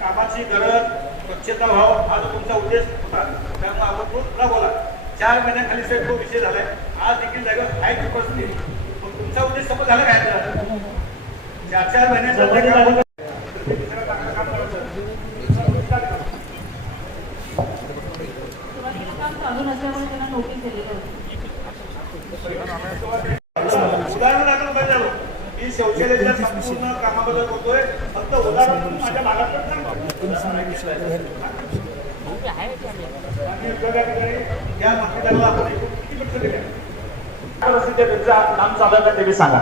कामाची गरज स्वच्छता व्हावं हा जो तुमचा उद्देश होता त्यामुळे आपण तो राबवला. 4 महिन्याखाली साहेब तो विषय झालाय. आज देखील जागा आहे की परिस्थिती मग तुमचा उद्देश सफल झाला काय? 4 महिन्याचा उदाहरण दाखल पाहिजे की शौचालयाच्या संपूर्ण कामाबद्दल बोलतोय. फक्त उदाहरण माझ्या भागात पण सांगतो. या मतदाराला आपण किती पक्ष दिले? नाम चालवलं ते मी सांगा.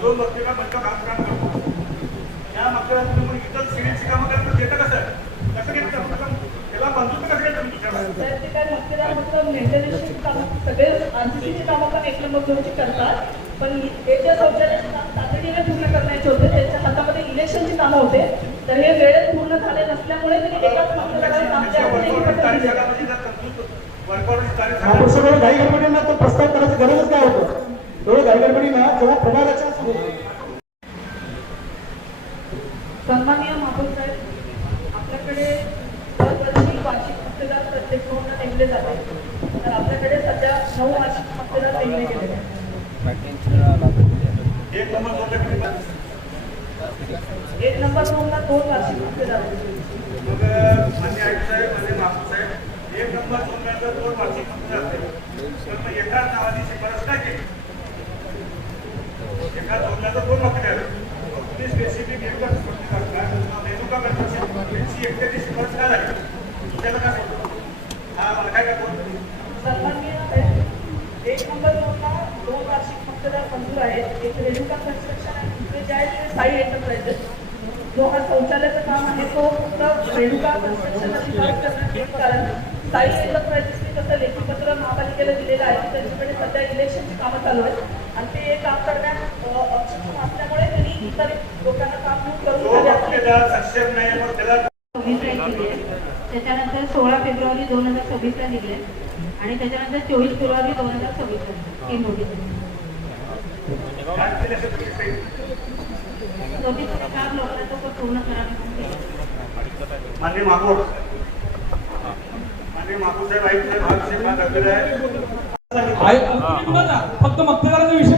दोन व्यक्तीला बंद काम करतो. या मागच्या तुम्ही इतर सिव्हिलची कामं करतो घेतं कसं घेतं त्याला मंजूर कसं घेतं सगळे आरसीसीची कामं पण 1 नंबर 2 ची करतात. पण हे जे शौचालयाचे काम तातडीने पूर्ण करण्याचे होते त्यांच्या हातामध्ये इलेक्शनची कामं होते. तर हे वेळेत पूर्ण झाले नसल्यामुळे त्यांनी एकाच घाई गडबडींना तो प्रस्ताव करायची गरजच काय होतं. एवढं घाई गडबडीनं जेव्हा प्रभागाच्या सन्माननीय महापौर साहेब आपल्याकडे दरवर्षी वार्षिक मक्तेदार प्रत्येक गृहांना नेमले जाते. तर आपल्याकडे सध्या 9 वार्षिक मक्तेदार नेमले गेलेले आहेत. 1 नंबर 2ला 2 वार्षिक मक्तेदार आहेत. मान्य आयुक्त साहेब आणि महापौर साहेब 1 नंबर 2ला 2 वार्षिक मक्तेदार असते. तर मग एकाच नावाची शिफारस काय केली? एका 2ला 2 मक्तेदार तुम्ही स्पेसिफिक एकच नेमका यांची एकट्याची शिफारस काय झाली? तुझ्याला काय होतं हा मला काय का बोलतो. सन्माननीय 1 नंबर 2ला 2 वार्षिक मक्तेदार मंजूर आहेत. एक रेणुका कन्स्ट्रक्शन आणि दुसरे जे आहे ते साई एंटरप्राइजेस. जो हा शौचालयाचं काम आहे तो फक्त रेणुका कन्स्ट्रक्शनला शिफारस करण्यात येईल. कारण साई एंटरप्राइजेसने तसं लेखी पत्र महापालिकेला दिलेलं आहे की त्यांच्याकडे सध्या इलेक्शनची कामं चालू आहेत आणि ते काम करण्यात अक्षम असल्यामुळे त्यांनी इतर लोकांना काम करून त्याच्यानंतर 16 फेब्रुवारी 2026ला निघले आणि त्याच्यानंतर 24 फेब्रुवारी 2026 ही नोटीस काम लोकांना तो पूर्ण करावे. माननीय महापौर साहेब आयुक्त साहेब हा विषय फार गंभीर आहे. फक्त मक्तेदाराचा विषय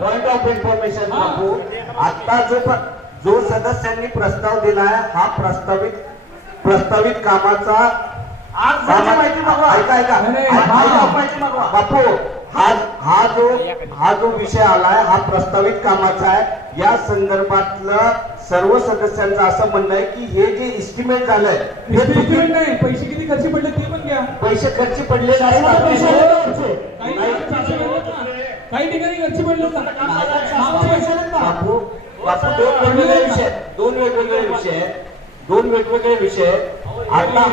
पॉइंट ऑफ इन्फॉर्मेशन बापू. आता जो सदस्यांनी प्रस्ताव दिलाय हा प्रस्तावित कामाचा माहिती मागवा. ऐका बापू हा जो विषय आलाय हा प्रस्तावित कामाचा आहे. या संदर्भातलं सर्व सदस्यांचं असं म्हणणं आहे की हे जे इस्टिमेट झालंय हे नाही. पैसे किती खर्च पडले ते पण घ्या. पैसे खर्च पडले काही ठिकाणी खर्च पडले दोन वेगवेगळे विषय आता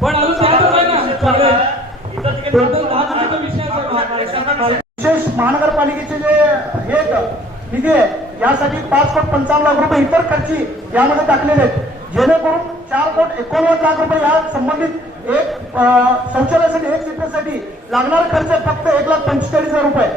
पण अजून त्यातच आहे ना टोटल 10 विषय. विशेष महानगरपालिकेचे जे हे निधी आहे यासाठी 5,55 लाख रुपये इतर खर्ची यामध्ये टाकलेले आहेत. जेणेकरून 4,89 लाख रुपये या संबंधित एक शौचालयासाठी 1 सीटरसाठी लागणारा खर्च फक्त 1,45,000 रुपये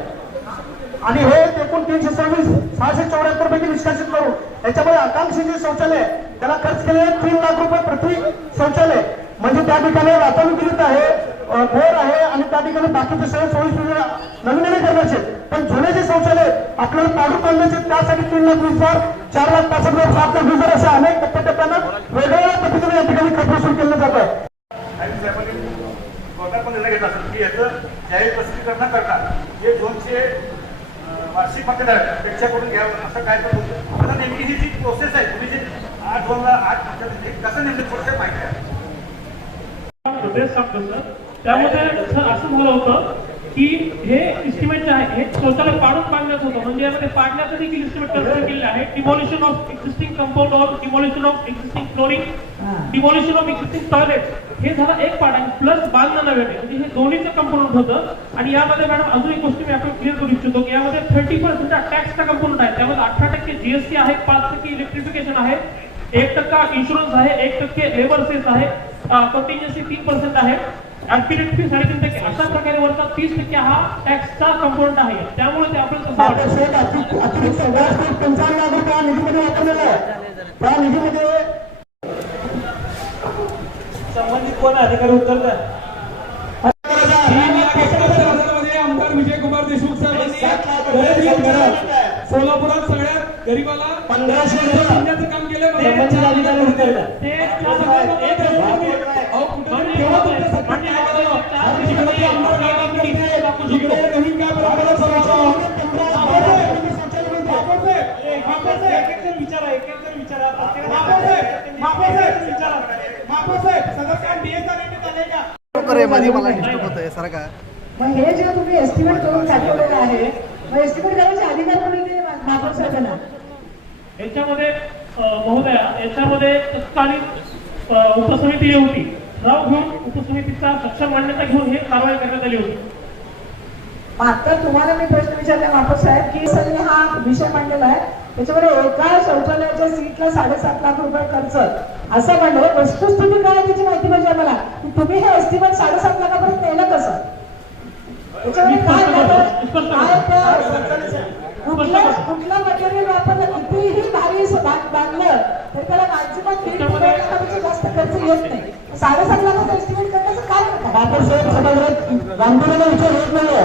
आणि हे एकूण 326 674 पैकी निष्कासित करून याच्यामध्ये आकांक्षी जे शौचालय त्याला खर्च केले 3 लाख रुपये प्रति शौचालय. म्हणजे त्या ठिकाणी वातानुकूलित आहे, बोर आहे आणि त्या ठिकाणी बाकीचे सगळे सोयी सुविधा नवीन करण्याचे. पण जुने जे शौचालय आपल्याला पाडून आणण्याचे त्यासाठी 3,20,000 4,65,000 7,20,000 अशा अनेक टप्प्याटप्प्यानं वेगवेगळ्या पद्धतीने या ठिकाणी खर्च वसूल केलं जात आहे. घेत असेल की याचं जाहीर प्रसिद्धीकरण करता हे 200 वार्षिक मक्तेदार त्यांच्याकडून घ्यावं असं काय पण होतं. आता नेमकी ही जी प्रोसेस आहे तुम्ही जे 8 कसं नेमकी प्रोसेस माहिती आहे त्यामध्ये असं झालं होतं की हे इस्टिमेट जे आहे हे शौचालय पाडून बांधण्यात होतं. म्हणजे यामध्ये पाडण्याचं देखील इस्टिमेट कन्सिडर केलेलं आहे. Demolition of existing compound or demolition of existing flooring, demolition of existing toilet हे झालं एक पार्ट आहे. प्लस बांधणं नव्याने म्हणजे हे दोन्हीचं कंपोनंट होतं. आणि यामध्ये मॅडम अजून एक गोष्ट मी आपण क्लिअर करू इच्छितो की यामध्ये 30% टॅक्सचा कंपोनंट आहे. त्यामध्ये 18% जीएसटी आहे, 5% इलेक्ट्रिफिकेशन आहे, 1% इन्शुरन्स आहे, 1% लेबर सेस आहे, कंटिन्युअन्सी 3% आहे, ऍक्टिव्हिटी फी 3.5%. अशा प्रकारे वरचा 30% हा टॅक्सचा कंपोनंट आहे. त्यामुळे ते आपल्याला कसं वाटतं? अतिरिक्त 55 लाख रुपये हा निधीमध्ये वापरलेला आहे. त्या निधीमध्ये संबंधित कोण अधिकारी उत्तर द्या. 3,71,000 आमदार विजयकुमार देशमुख साहेबांनी सोलापुरात सगळ्यात गरीबाला 1500 काम केलं. मला डिस्टर्ब होत आहे सर का. मग हे जे तुम्ही एस्टिमेट करून पाठवलेलं आहे, मग एस्टिमेट करायचे अधिकार कोणी ते महापौर साहेबांना? याच्यामध्ये महोदया, याच्यामध्ये तत्कालीन उपसमिती होती, ठराव घेऊन उपसमितीचा सक्षम मान्यता घेऊन हे कारवाई करण्यात आली होती. आता तुम्हाला मी प्रश्न विचारला महापौर साहेब की सगळे हा विषय मांडलेला आहे, त्याच्यामध्ये एका शौचालयाच्या सीटला 7.5 लाख रुपये खर्च असं म्हणलं. वस्तुस्थिती काय त्याची माहिती पाहिजे आम्हाला. तुम्ही हे एस्टिमेट 7.5 लाखापर्यंत नेलं कसं? त्याच्यामध्ये कुठला मटेरियल वापरलं, कितीही भारी बांधलं तर त्याला अजिबात 1.5 लाखापेक्षा जास्त खर्च येत नाही. 7.5 लाखाचं एस्टिमेट करण्याचं काय करतात? महापौर साहेब सभागृहात गांभीर्याने विचार होत नाहीये.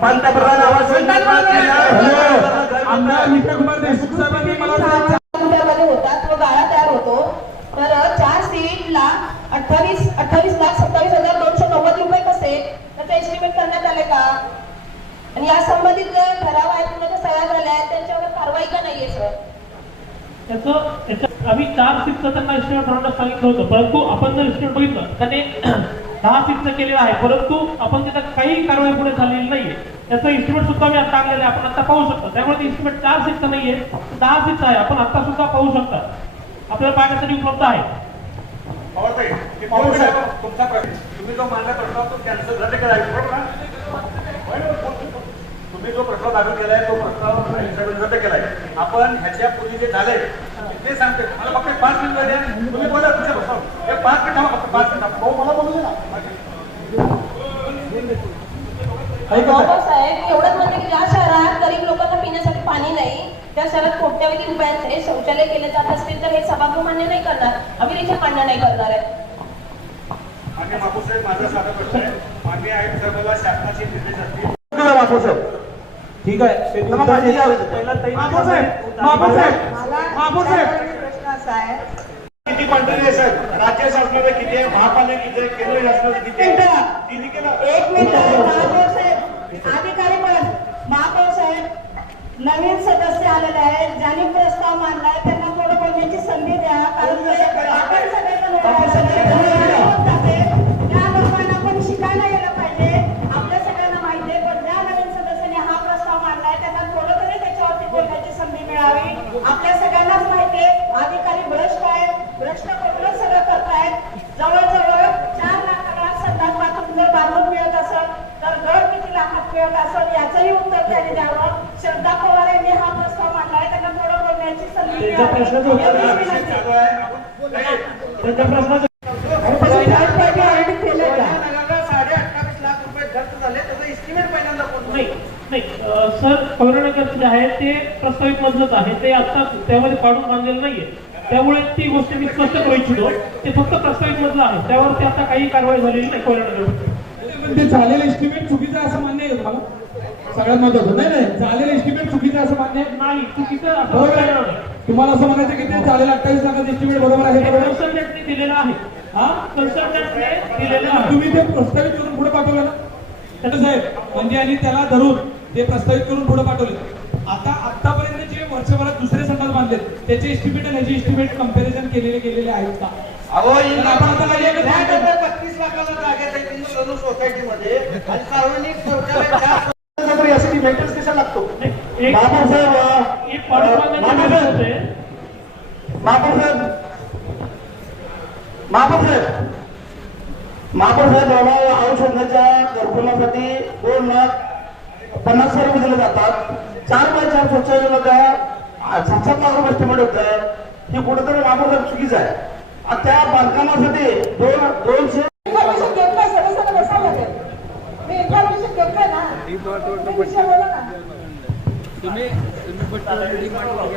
पंतप्रधान आवास आमदार विजयकुमार देशमुख साहेबांनी मला होता तो गाळा तयार होतो. तर 4 सीटला 28,27,290 रुपये कसे त्याचं एस्टिमेट करण्यात आले का? आणि या संबंधित ठराव आहेत कुणाच्या सह्या झाल्या आहेत त्यांच्यावर कारवाई का नाहीये सर? त्याचं आम्ही 4 सीटचं त्यांना एस्टिमेट बनवण्यास सांगितलं होतं, परंतु आपण जर एस्टिमेट बघितलं त्याने 10 सीटचं केलेलं आहे, परंतु आपण तिथं काही कारवाई पुढे झालेली नाहीये. त्याचं एस्टिमेट सुद्धा मी आता आणलेलं आहे, आपण आता पाहू शकता. त्यामुळे ते एस्टिमेट 4 सीटचं नाहीये, 10 सीटचं आहे. आपण आता सुद्धा पाहू शकता, आपल्याला पाहण्यासाठी उपलब्ध आहे. तुमचा प्रश्न तुम्ही जो मांडला प्रस्ताव तो कॅन्सल रद्द केला आहे, बरोबर ना? तुम्ही जो प्रस्ताव दाखल केलाय तो प्रस्ताव रद्द केलाय. आपण ह्याच्या पूर्वी जे झालंय ते सांगते. मला फक्त 5 मिनिट द्या. तुम्ही बोला तुमचा प्रस्ताव. हे 5 मिनिट थांबा, फक्त 5 मिनिट. भाऊ मला बोलू दे ना. साहेब एवढंच म्हणते की ज्या शहरात गरीब लोकांना पिण्यासाठी पाणी नाही त्या शहरात कोट्यावधी रुपयांचे शौचालय केले जात असतील तर हे सभागृह मान्य नाही करणार, आम्ही देखील मान्य नाही करणार आहे. मान्य महापौर साहेब, माझा साधा प्रश्न आहे. मान्य आयुक्त साहेबांना शासनाचे निर्देश असतील. महापौर साहेब ठीक आहे. प्रश्न असा आहे किती मंत्री आहे सर? राज्य शासनाचे किती आहे, महापालिका किती आहे, केंद्र शासनाचे किती आहे? तिने केलं. एक मिनिट महापौर साहेब, अधिकारी पण महापौर साहेब नवीन सदस्य आलेले आहेत, ज्यांनी प्रस्ताव मांडलाय त्यांना थोडं बोलण्याची संधी द्या. कारण आपण त्या लोकांना पण शिकायला गेलं पाहिजे. आपल्या सगळ्यांना माहिती आहे, पण ज्या नवीन सदस्याने हा प्रस्ताव मांडलाय त्यांना थोडं तरी त्याच्यावरती बोलण्याची संधी मिळावी. आपल्या सगळ्यांनाच माहिती आहे अधिकारी भ्रष्ट आहेत, भ्रष्ट करूनच सगळं करतायत. जवळजवळ 4 लाखाला संडास बाथरूम जर बांधून मिळत असेल तर घर किती लाखात मिळत असेल याचंही उत्तर त्यांनी द्यावं. श्रद्धा पवार यांनी हा प्रस्ताव मांडलाय, त्यांना थोडं बोलण्याची संधी मिळावी. नाही सर, कौरणकर जे आहे ते प्रस्तावित मधलंच आहे, ते आता त्यामध्ये पाडून बांधलेलं नाहीये. त्यामुळे ती गोष्ट मी स्पष्ट करू इच्छितो, ते फक्त प्रस्तावित मधलं आहे, त्यावरती आता काही कारवाई झालेली नाही. कौरणकर ते झालेलं एस्टिमेट चुकीचं असं मान्य आहे का? सगळ्यात महत्वाचं नाही झालेलं एस्टिमेट चुकीचं असं मान्य नाही, चुकीचं असं तुम्हाला असं म्हणायचं की ते झालेलं 28 लाखाचं एस्टिमेट बरोबर आहे? कन्सल्टंटने दिलेलं आहे. हा कन्सल्टंटने दिलेलं आहे. तुम्ही ते प्रस्तावित करून पुढे पाठवलं ना साहेब, म्हणजे आणि त्याला धरून ते प्रस्तावित करून पुढे पाठवले. आता आतापर्यंत जे वर्षभरात दुसरे संडास बांधले त्याचे एस्टिमेट आणि ह्याचे एस्टिमेट कंपॅरिझन केलेले आहेत का? अहो, आपण आता 35 लाखाला जागेत आहे इंदू सोसायटीमध्ये आणि सार्वजनिक शौचालय यासाठी मेंटेनन्स कशा लागतो? एक महापौर साहेब, एक पाडून बांधण्याचे होते. महापौर साहेब, महापौर साहेब, महापौर साहेब आयुष योजनेच्या घरकुलासाठी 2,50,000 रुपये दिले जातात. 4x4 शौचालयाला 7-7 लाख रुपये एस्टिमेट होतं. हे कुठेतरी महापौर साहेब चुकीचं आहे. आणि त्या बांधकामासाठी 200 इन्फॉर्मेशन घेतलंय सदस्यांना बसावं लागेल. मी इन्फॉर्मेशन घेतलंय ना. तुम्ही विषय बोला ना.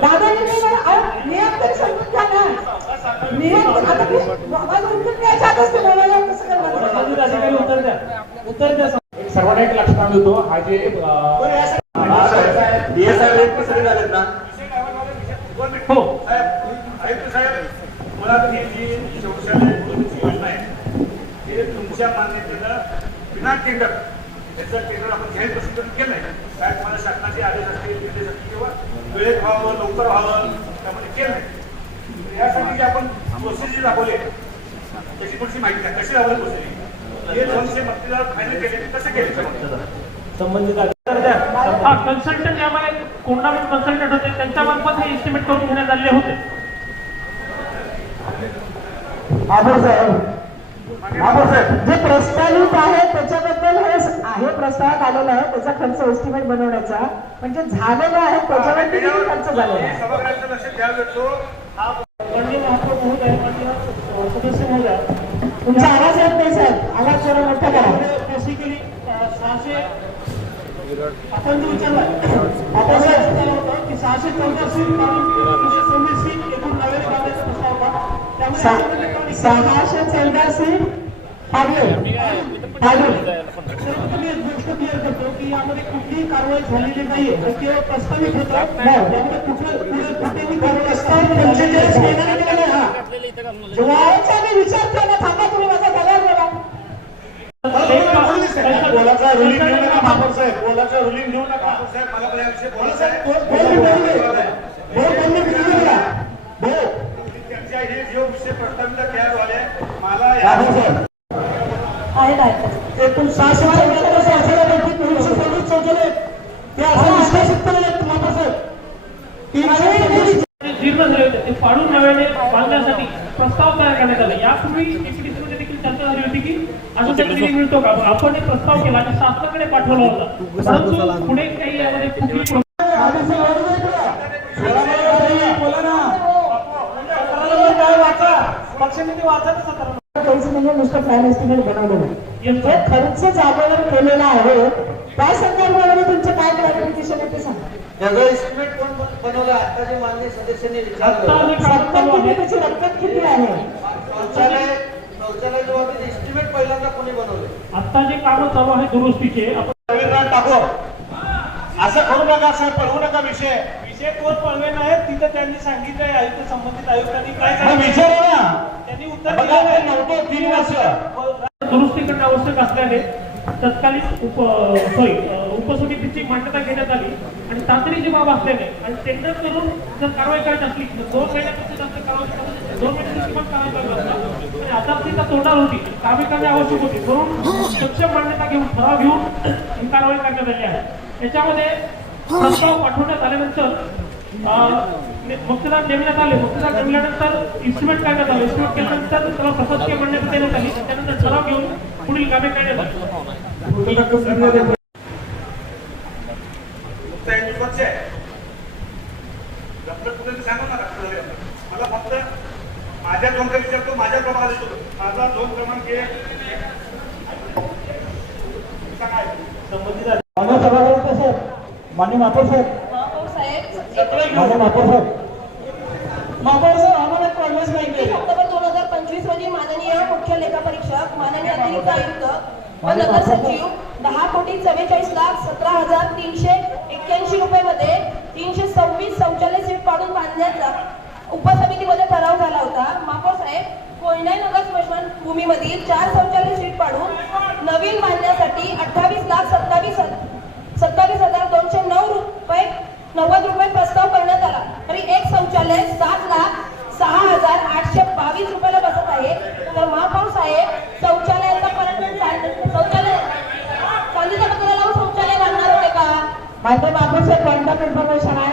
दादानी मी नियम तरी समजून घ्या ना. नियम आता मी माझं उत्तर द्यायच्या आधीच ते बोलायला कसं करणार? अधिकारी उत्तर द्या सर्वांना एक लक्षात आणून देतो. हा जे हो आयुक्त साहेब मला ही जी शौचालय योजना आहे ते तुमच्या मान्यतेनं बिना टेंडर याचं टेंडर आपण जाहीर प्रसिद्धीकरण केलं आहे. काय तुम्हाला शासनाचे आदेश असतील निर्देश असतील किंवा वेळेत व्हावं लवकर व्हावं त्यामध्ये केलं नाही. यासाठी जे आपण प्रोसेस जी राबवली त्याची थोडीशी माहिती द्या. कशी राबवली प्रोसेस हे 200 मक्तेदार फायनल केले कसं केले संबंधित हा कन्सल्टंट ज्यामध्ये कोंडामेंट कन्सल्टंट होते त्यांच्यामार्फत हे एस्टिमेट करून घेण्यात आलेले होते. महापौर साहेब जे प्रस्तावित आहे त्याच्याबद्दल हे प्रस्तावात आलेलं आहे त्याचा खर्च एस्टिमेट बनवण्याचा म्हणजे झालेला आहे त्याच्यावर किती खर्च झालेला आहे. सभागृहाचं लक्ष द्यावं लागतो. हा माननीय महापौर महोदय, माननीय सदस्य महोदय, तुमचा आवाज येत नाही साहेब. आवाज जरा मोठा करा. बेसिकली 600 आपण जो विचारला महापौर साहेब होता की 614 सीट काढून 326 सीट एकूण नव्याने बांधण्याचा प्रस्ताव होता. त्यामुळे 614 सीट सर्वप्रथम एक गोष्ट क्लिअर करतो की यामध्ये कुठलीही कारवाई झालेली नाहीये. तर केवळ प्रस्तावित होतं. त्यामुळे कुठेही कारवाई प्रस्ताव 45 महिन्याने निघाले. हा जेव्हा मी विचारतो ना थांबा तुम्ही माझा पगार बघा. बोलाचा रुलिंग घेऊ नका महापौर साहेब. बोलाचा रुलिंग घेऊ नका. साहेब मला पण याविषयी बोल बोलायचं आहे. त्यांच्या हे जे विषय प्रस्तावित तयार झाले मला या आहे नाही एकूण 614 शौचालयापैकी 326 शौचालय ते असं विश्लेषित केलेले महापौर साहेब. 326 जीर्ण झाले होते ते पाडून नव्याने बांधण्यासाठी प्रस्ताव तयार करण्यात आला. यापूर्वी EPDC मध्ये देखील चर्चा झाली होती की असा निधी मिळतो का. आपण एक प्रस्ताव केला आणि शासनाकडे पाठवला होता. परंतु पुढे काही यामध्ये कुठली बोला ना काय वाचा पक्षाने वाचा ना सतरा काहीच म्हणजे नुसतं प्लॅन एस्टिमेट बनवलेलं आहे. जे खर्च जागेवर केलेला आहे त्या संदर्भामध्ये तुमचं काय क्लॅरिफिकेशन आहे ते सांगा. त्याचा एस्टिमेट कोण बनवला? आता जे माननीय सदस्यांनी आता विचारलं जे काम चालू आहे त्याची रक्कम किती आहे. शौचालय जो आहे एस्टिमेट पहिल्यांदा कोणी बनवले? आता जे काम चालू आहे दुरुस्तीचे आपण रवींद्रनाथ टागोर असं करू नका. असं पळवू नका. विषय कोण पळवे नाही तिथं त्यांनी सांगितलंय आयुक्त संबंधित आयुक्तांनी काय विचार ना त्यांनी उत्तर दिलं नव्हतं 3 वर्ष दुरुस्ती करणे आवश्यक असल्याने तत्कालीन उपसमितीची मान्यता घेण्यात आली आणि तातडीची बाब असल्याने आणि टेंडर करून जर कारवाई करायची असली तर 2 महिन्यापेक्षा जास्त कारवाई 2 महिन्याची किमान कारवाई करावी लागतात. आणि आता ती तोंडावर होती कारवाई करणे आवश्यक होती म्हणून सक्षम मान्यता घेऊन ठराव घेऊन ही कारवाई करण्यात आली आहे. याच्यामध्ये प्रस्ताव पाठवण्यात आल्यानंतर मक्तेदार नेमण्यात आले. मक्तेदार नेमल्यानंतर इस्टिमेट करण्यात आले. इस्टिमेट केल्यानंतर त्याला प्रशासकीय मान्यता देण्यात आली. त्यानंतर ठराव घेऊन पुढील कामे करण्यात आली. मला फक्त माझ्या दोन विचारतो माझ्या प्रमाणात येतो. माझा 2 क्रमांक आहे संबंधित मान्य महापौर साहेब मान्य महापौर साहेब आम्हाला कॉन्व्हेन्स नाही केली. ऑक्टोबर 2025 रोजी माननीय मुख्य लेखापरीक्षक माननीय अतिरिक्त आयुक्त व नगर सचिव 10,44,17,381 रुपये मध्ये 326 शौचालय सीट पाडून बांधण्याचा उपसमितीमध्ये ठराव झाला होता. महापौर साहेब कोयना नगर स्मशानभूमीमधील 4 शौचालय सीट पाडून नवीन बांधण्यासाठी 28,27,209 रुपये 90 रुपये प्रस्ताव करण्यात आला. तरी एक शौचालय 7,06,822 रुपयाला बसत आहे. तर महापौर साहेब शौचालयाचा शौचालय चांदीच्या पत्राला लावून शौचालय बांधणार होते का? माहिती महापौर साहेब कॉन्टॅक्ट इन्फॉर्मेशन आहे